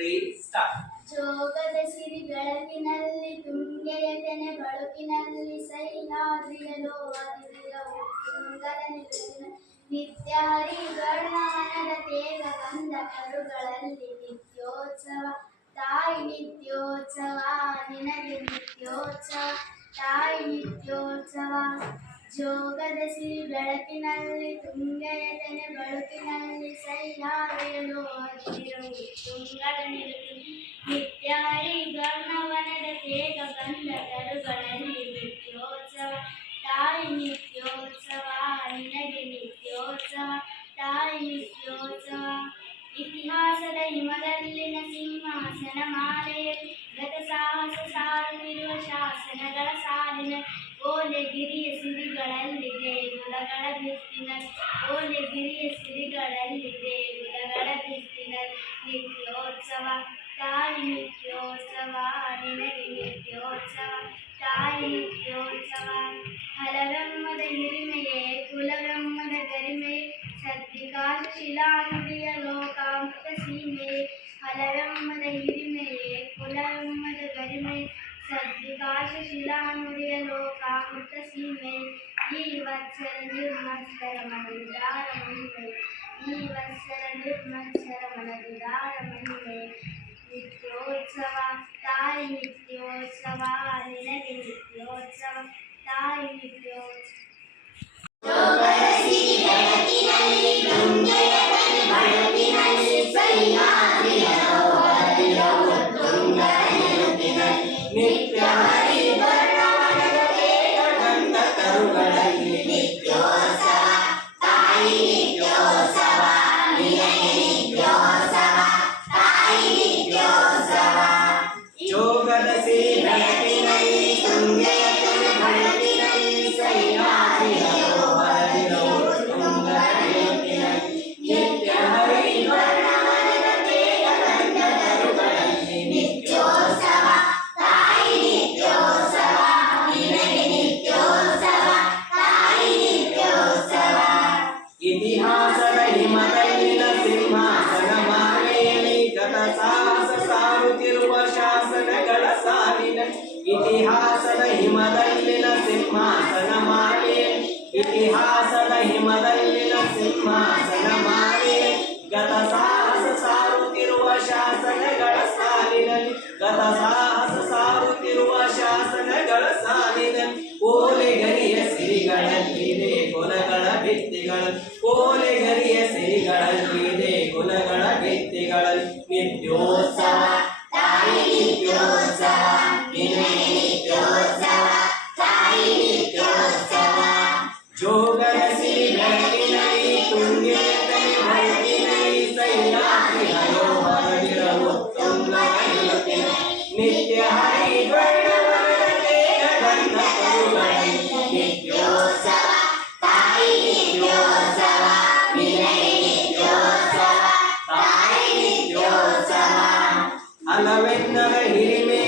3 start. ಜೋಗದ ಸಿರಿ ಬೆಳಕಿನಲ್ಲಿ ತುಂಗೆಯ ತೆನೆ ಬಳುಕಿನಲ್ಲಿ ಸಹ್ಯಾದ್ರಿಯಲೋ ಅದಿರವು ತುಂಗದ ನಿಲುವಿನ ನಿತ್ಯ ಹರಿವರ್ಣವನದ ತೇಗ ಬಂದ ಕರುಗಳಲ್ಲಿ ನಿತ್ಯೋತ್ಸವ ತಾಯಿ ನಿತ್ಯೋತ್ಸವ ನಿನಗೆ ನಿತ್ಯೋತ್ಸವ ತಾಯಿ ನಿತ್ಯೋತ್ಸವ. ಜೋಗದ ಸಿರಿ ಬೆಳಕಿನಲ್ಲಿ ತುಂಗೆಯ ತೆನೆ ಬಳುಕಿನಲ್ಲಿ ಸಹ್ಯಾದ್ರಿಯಲೋ ಅದಿರವು ತುಂಗದ ನಿಲುವಿನ ನಿತ್ಯ ಹರಿವರ್ಣವನದ ತೇಗ ಬಂದ ಕರುಗಳಲ್ಲಿ ನಿತ್ಯೋತ್ಸವ ತಾಯಿ ನಿತ್ಯೋತ್ಸವ ನಿನಗೆ ನಿತ್ಯೋತ್ಸವ ತಾಯಿ ನಿತ್ಯೋತ್ಸವ. ಇತಿಹಾಸದ ಹಿಮದಲ್ಲಿನ ಸಿಂಹಾಸನ ಮಾಲೆಯಲ್ಲಿ ಗತ ಸಾಹಸ ಸಾರುತ್ತಿರುವ ಶಾಸನಗಳ ಸಾಲಿನ ಓಲೆಗಿರಿಯ ಸಿರಿಗಳಲ್ಲಿ ದೇಗುಲಗಳ ಭಿತ್ತಿನಲ್ಲಿ ಓಲೆಗಿರಿಯ ಸಿರಿಗಳಲ್ಲಿ ದೇಗುಲಗಳ ಭಿತ್ತಿನಲ್ಲಿ ನಿತ್ಯೋತ್ಸವ ತಾಯಿ ನಿತ್ಯೋತ್ಸವ ನಿನಗೆ ನಿತ್ಯೋತ್ಸವ ತಾಯಿ ನಿತ್ಯೋತ್ಸವ. ಹಲವೆಮ್ಮದ ಹಿರಿಮೆಯೇ ಕುಲವೆಮ್ಮದ ಗರಿಮೆಯೇ ಸದ್ವಿಕಾಸ ಶಿಲಾನುಡಿಯ ಲೋಕಾಮೃತ ಸೀಮೆಯೇ ಹಲವೆಮ್ಮದ ಹಿರಿಮೆಯೇ ಕುಲವೆಮ್ಮದ ಗರಿಮೆಯೇ ಸದ್ವಿಕಾಸ ಶಿಲಾನುಡಿಯ ಲೋಕಾಮೃತ ಸೀಮೆಯೇ. ಈ ವತ್ಸರ ನಿರ್ಮತ್ಸರ ಮನದುದಾರ ಮಹಿಮೆಯೇ ಈ ವತ್ಸರ ನಿರ್ಮತ್ಸರ ಮನದುದಾರ ಮಹಿಮೆಯೇ ನಿತ್ಯೋತ್ಸವ ತಾಯಿ ನಿತ್ಯೋತ್ಸವ ನಿನಗೆ ನಿತ್ಯೋತ್ಸವ ತಾಯಿ ನಿತ್ಯೋತ್ಸವ. ನಿತ್ಯ ಹರಿವರ್ಣವನದ ತೇಗ ಬಂದ ಕರುಗಳಲ್ಲಿ ನಿತ್ಯೋತ್ಸವ ತಾಯಿ ನಿತ್ಯೋತ್ಸವ ನಿನಗೆ ನಿತ್ಯೋತ್ಸವ ತಾಯಿ ನಿತ್ಯೋತ್ಸವ. ಜೋಗದ ಸಿರಿ ಬೆಳಕಿನಲ್ಲಿ ತುಂಗೆಯ ತೆನೆ ಬಳುಕಿನಲ್ಲಿ ಸಹ್ಯಾದ್ರಿಯಲೋ ಅದಿರವು ತುಂಗದ ನಿಲುವಿನಲ್ಲಿ ನಿತ್ಯ ಹರಿವರ್ಣವನದ ತೇಗ ಬಂದ ಕರುಗಳಲ್ಲಿ ನಿತ್ಯೋತ್ಸವ ತಾಯಿ ನಿತ್ಯೋತ್ಸವ ನಿನಗೆ ನಿತ್ಯೋತ್ಸವ ತಾಯಿ ನಿತ್ಯೋತ್ಸವ. ಇತಿಹಾಸದ ಹಿಮದಲ್ಲಿನ ಸಿಂಹಾಸನ ಮಾಲೆಯಲ್ಲಿ ಗತ ಸಾಹಸ ಸಾರುತ್ತಿರುವ ಶಾಸನಗಳ ಸಾಲಿನ ಇತಿಹಾಸದ ಹಿಮದಲ್ಲಿನ ಸಿಂಹಾಸನ ಮಾಲೆಯಲ್ಲಿ ಇತಿಹಾಸದ ಹಿಮದಲ್ಲಿನ ಸಿಂಹಾಸನ ಮಾಲೆಯಲ್ಲಿ ಗತ ಸಾಹಸ ಸಾರುತ್ತಿರುವ ಶಾಸನಗಳ ಸಾಲಿನಲ್ಲಿ ಗತ ಸಾಹಸ ಸಾರುತ್ತಿರುವ ಶಾಸನಗಳ ಸಾಲಿನಲ್ಲಿ ಓಲೆಗರಿಯ ಸಿರಿಗಳಲ್ಲಿದೆ ಕುಲಗಳ ಭಿತ್ತಿಗಳಲ್ಲಿ ಓಲೆಗರಿಯ ಸಿರಿಗಳಲ್ಲಿದೆ ಕುಲಗಳ ಭಿತ್ತಿಗಳಲ್ಲಿ ನಿತ್ಯೋತ್ಸವ ತಾಯಿ ನಿತ್ಯೋತ್ಸವ ನಿನಗೆ ನಿತ್ಯೋತ್ಸವ ತಾಯಿ ನಿತ್ಯೋತ್ಸವ. ಜೋಗದ ಸಿರಿ ಬೆಳಕಿನಲ್ಲಿ ತುಂಗೆಯ ತೆನೆ ಬಳುಕಿನಲ್ಲಿ ಸಹ್ಯಾದ್ರಿಯಲೋ ಅದಿರವು ತುಂಗದ ನಿಲುವಿನಲ್ಲಿ ನಿತ್ಯ ಹರಿವರ್ಣವನದ ತೇಗ ಬಂದ ಕರುಗಳಲ್ಲಿ ನಿತ್ಯೋತ್ಸವ ತಾಯಿ ನಿತ್ಯೋತ್ಸವ ನಿನಗೆ ನಿತ್ಯೋತ್ಸವ ತಾಯಿ ನಿತ್ಯೋತ್ಸವ. ಹಲವೆನ್ನರ ಹಿರಿಮೆ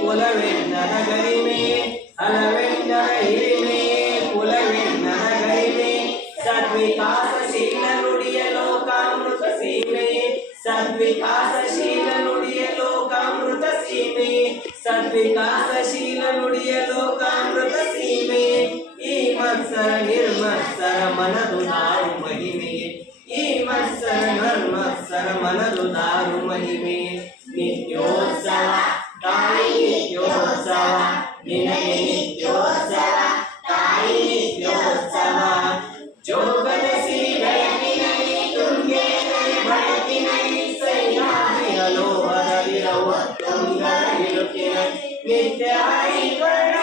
ಕುಲವೆನ್ನರ ಗರಿಮೆ ಹಲವೆನ್ನರ ಹಿರಿಮೆ ಕುಲವೆನ್ನರ ಗರಿಮೆ ಸದ್ವಿಕಾಸಶೀಲ ನುಡಿಯ ಲೋಕಾಮೃತ ಸೀಮೆ ಸದ್ವಿಕಾಸಶೀಲ ನುಡಿಯ ಲೋಕಾಮೃತ ಸೀಮೆ ಸದ್ವಿಕಾಸಶೀಲ ನುಡಿಯ ಲೋಕಾಮೃತ ಸೀಮೆ. ಈ ಮತ್ಸರ ನಿರ್ಮತ್ಸರ ಮನದು ದಾರು ಮಹಿಮೆಯೇ ಈ ಮತ್ಸರ ನಿರ್ಮತ್ಸರ ಮನದು ದಾರು ಮಹಿಮೆಯೇ ನಿತ್ಯೋತ್ಸವ ತಾಯಿ ನಿತ್ಯೋತ್ಸವ ನಿನಗೆ ನಿತ್ಯೋತ್ಸವ ತಾಯಿ ನಿತ್ಯೋತ್ಸವ. ಜೋಗದ ಸಿರಿ ಬೆಳಕಿನಲ್ಲಿ ತುಂಗೆಯ ತೆನೆ ಬಳುಕಿನಲ್ಲಿ ಸಹ್ಯಾದ್ರಿಯಲೋ ಅದಿರವು ತುಂಗದ ನಿಲುವಿನಲ್ಲಿ ನಿತ್ಯ ಹರಿವರ್ಣ